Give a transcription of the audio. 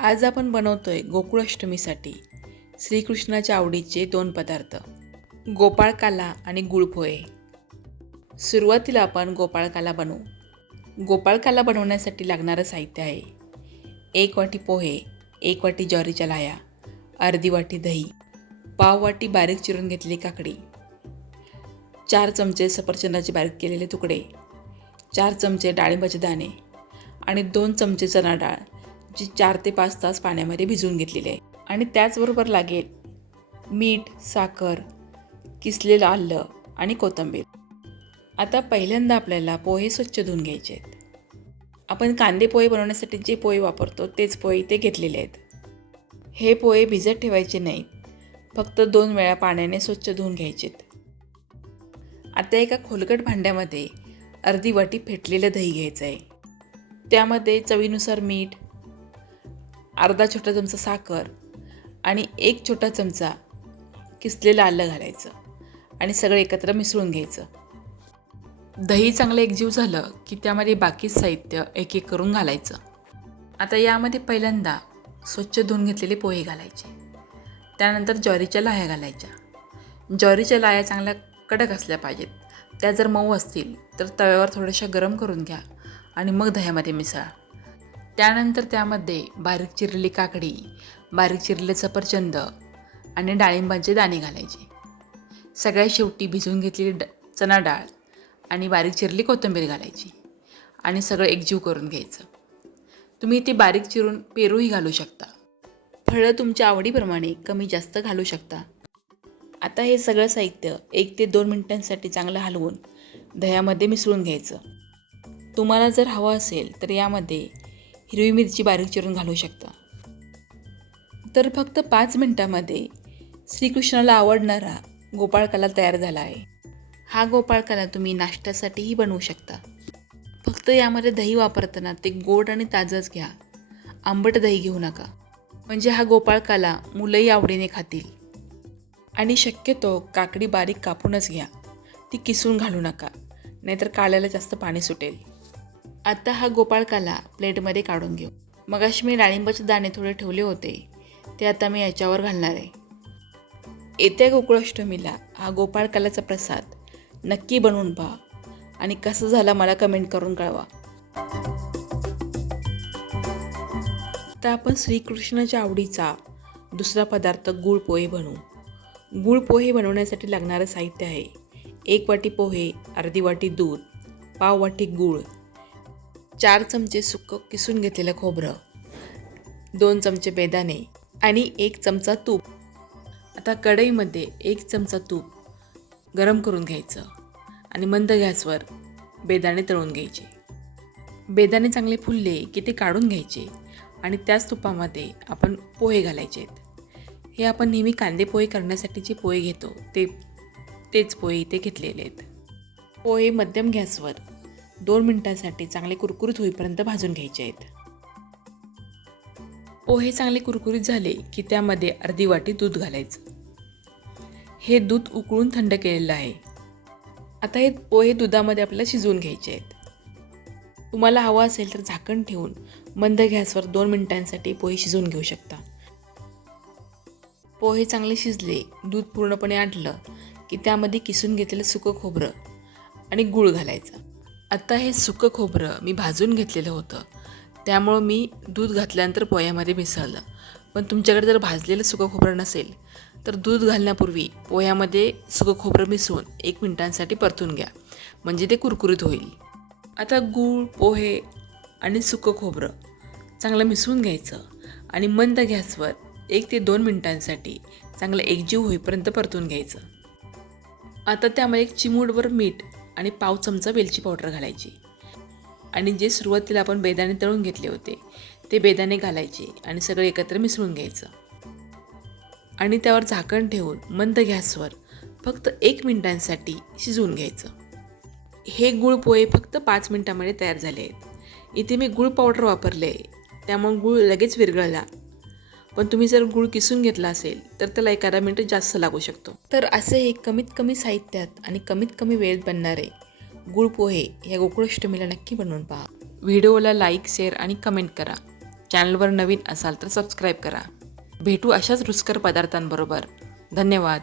आज आपण बनवतोय गोकुळाष्टमीसाठी श्रीकृष्णाच्या आवडीचे दोन पदार्थ गोपाळकाला आणि गुळपोहे सुरुवातीला आपण गोपाळकाला बनवू. गोपाळकाला बनवण्यासाठी लागणारं साहित्य आहे एक वाटी पोहे एक वाटी ज्वारीच्या लाया अर्धी वाटी दही पाव वाटी बारीक चिरून घेतलेली काकडी चार चमचे सफरचंदाचे बारीक केलेले तुकडे चार चमचे डाळिंबाचे दाणे आणि दोन चमचे चणा डाळ. जी चार ते पाच तास पाण्यामध्ये भिजवून घेतलेली आहे. आणि त्याचबरोबर लागेल मीठ साखर किसलेलं आलं आणि कोथिंबीर. आता पहिल्यांदा आपल्याला पोहे स्वच्छ धुवून घ्यायचे आहेत. आपण कांदे पोहे बनवण्यासाठी जे पोहे वापरतो तेच पोहे इथे घेतलेले आहेत. हे पोहे भिजत ठेवायचे नाहीत फक्त दोन वेळा पाण्याने स्वच्छ धुवून घ्यायचेत आता एका खोलगट भांड्यामध्ये अर्धी वाटी फेटलेलं दही घ्यायचं आहे. त्यामध्ये चवीनुसार मीठ अर्धा छोटा चमचा साखर आणि एक छोटा चमचा किसलेलं आलं घालायचं आणि सगळं एकत्र मिसळून घ्यायचं. दही चांगलं एकजीव झालं की त्यामध्ये बाकी साहित्य एक एक करून घालायचं. आता यामध्ये पहिल्यांदा स्वच्छ धुवून घेतलेले पोहे घालायचे. त्यानंतर ज्वारीच्या लाह्या घालायच्या. ज्वारीच्या लाह्या चांगल्या कडक असल्या पाहिजेत. त्या जर मऊ असतील तर तव्यावर थोड्याशा गरम करून घ्या आणि मग दह्यामध्ये मिसळा. त्यानंतर त्यामध्ये बारीक चिरलेली काकडी बारीक चिरलेले सफरचंद आणि डाळिंबाचे दाणे घालायचे. सगळ्यात शेवटी भिजवून घेतलेली ड चणा डाळ आणि बारीक चिरली कोथिंबीर घालायची आणि सगळं एकजीव करून घ्यायचं. तुम्ही ती बारीक चिरून पेरूही घालू शकता. फळं तुमच्या आवडीप्रमाणे कमी जास्त घालू शकता. आता हे सगळं साहित्य एक ते दोन मिनटांसाठी चांगलं हलवून दह्यामध्ये मिसळून घ्यायचं. तुम्हाला जर हवं असेल तर यामध्ये हिरवी मिरची बारीक चिरून घालू शकता. तर फक्त पाच मिनटामध्ये श्रीकृष्णाला आवडणारा गोपाळकाला तयार झाला आहे. हा गोपाळकाला तुम्ही नाश्त्यासाठीही बनवू शकता. फक्त यामध्ये दही वापरताना ते गोड आणि ताजंच घ्या. आंबट दही घेऊ नका. म्हणजे हा गोपाळकाला मुलंही आवडीने खातील. आणि शक्यतो काकडी बारीक कापूनच घ्या. ती किसून घालू नका. नाहीतर काळ्याला जास्त पाणी सुटेल. आता हा गोपाळकाला प्लेटमध्ये काढून घेऊ. मगाशी मी डाळिंबाचे दाणे थोडे ठेवले होते. ते आता मी याच्यावर घालणार आहे. येत्या गोकुळाष्टमीला हा गोपाळकालाचा प्रसाद नक्की बनवून पहा आणि कसं झालं मला कमेंट करून कळवा. तर आपण श्रीकृष्णाच्या आवडीचा दुसरा पदार्थ गुळ पोहे बनवू. गुळ पोहे बनवण्यासाठी लागणारं साहित्य आहे. एक वाटी पोहे अर्धी वाटी दूध पाव वाटी गूळ चार चमचे सुकं किसून घेतलेलं खोबरं दोन चमचे बेदाणे आणि एक चमचा तूप. आता कढईमध्ये एक चमचा तूप गरम करून घ्यायचं आणि मंद गॅसवर बेदाणे तळून घ्यायचे. बेदाणे चांगले फुलले की ते काढून घ्यायचे आणि त्याच तुपामध्ये आपण पोहे घालायचे आहेत हे आपण नेहमी कांदे पोहे करण्यासाठी जे पोहे घेतो ते तेच पोहे इथे घेतलेले आहेत. पोहे मध्यम गॅसवर दोन मिनटांसाठी चांगले कुरकुरीत होईपर्यंत भाजून घ्यायचे आहेत. पोहे चांगले कुरकुरीत झाले की त्यामध्ये अर्धी वाटी दूध घालायचं. हे दूध उकळून थंड केलेलं आहे. आता हे पोहे दुधामध्ये आपल्याला शिजवून घ्यायचे आहेत. तुम्हाला हवा असेल तर झाकण ठेवून मंद गॅसवर दोन मिनिटांसाठी पोहे शिजवून घेऊ शकता. पोहे चांगले शिजले दूध पूर्णपणे आटलं की त्यामध्ये किसून घेतलेलं सुकं खोबरं आणि गूळ घालायचं. आत्ता हे सुकं खोबरं मी भाजून घेतलेलं होतं. त्यामुळं मी दूध घातल्यानंतर पोह्यामध्ये मिसळलं. पण तुमच्याकडे जर भाजलेलं सुकं खोबरं नसेल तर दूध घालण्यापूर्वी पोह्यामध्ये सुकं खोबरं मिसळून एक मिनिटांसाठी परतून घ्या. म्हणजे ते कुरकुरीत होईल. आता गूळ पोहे आणि सुकं खोबरं चांगलं मिसळून घ्यायचं आणि मंद गॅसवर एक ते दोन मिनिटांसाठी चांगलं एकजीव होईपर्यंत परतून घ्यायचं. आता त्यामध्ये एक चिमूटभर मीठ आणि पाव चमचा वेलची पावडर घालायची. आणि जे सुरुवातीला आपण बेदाणे तळून घेतले होते ते बेदाणे घालायचे आणि सगळे एकत्र मिसळून घ्यायचं. आणि त्यावर झाकण ठेवून मंद गॅसवर फक्त एक मिनिटांसाठी शिजवून घ्यायचं. हे गुळ पोहे फक्त पाच मिनिटांमध्ये तयार झाले आहेत. इथे मी गुळ पावडर वापरले त्यामुळे गुळ लगेच विरघळला. पण तुम्ही जर गुळ किसून घेतला असेल तर त्याला एखादा मिनिट जास्त लागू शकतो. तर असे हे कमीत कमी साहित्यात आणि कमीत कमी वेळेत बनणारे गुळ पोहे या गोकुळाष्टमीला नक्की बनवून पहा. व्हिडिओला लाईक शेअर आणि कमेंट करा. चॅनलवर नवीन असाल तर सबस्क्राईब करा. भेटू अशाच रुचकर पदार्थांबरोबर. धन्यवाद.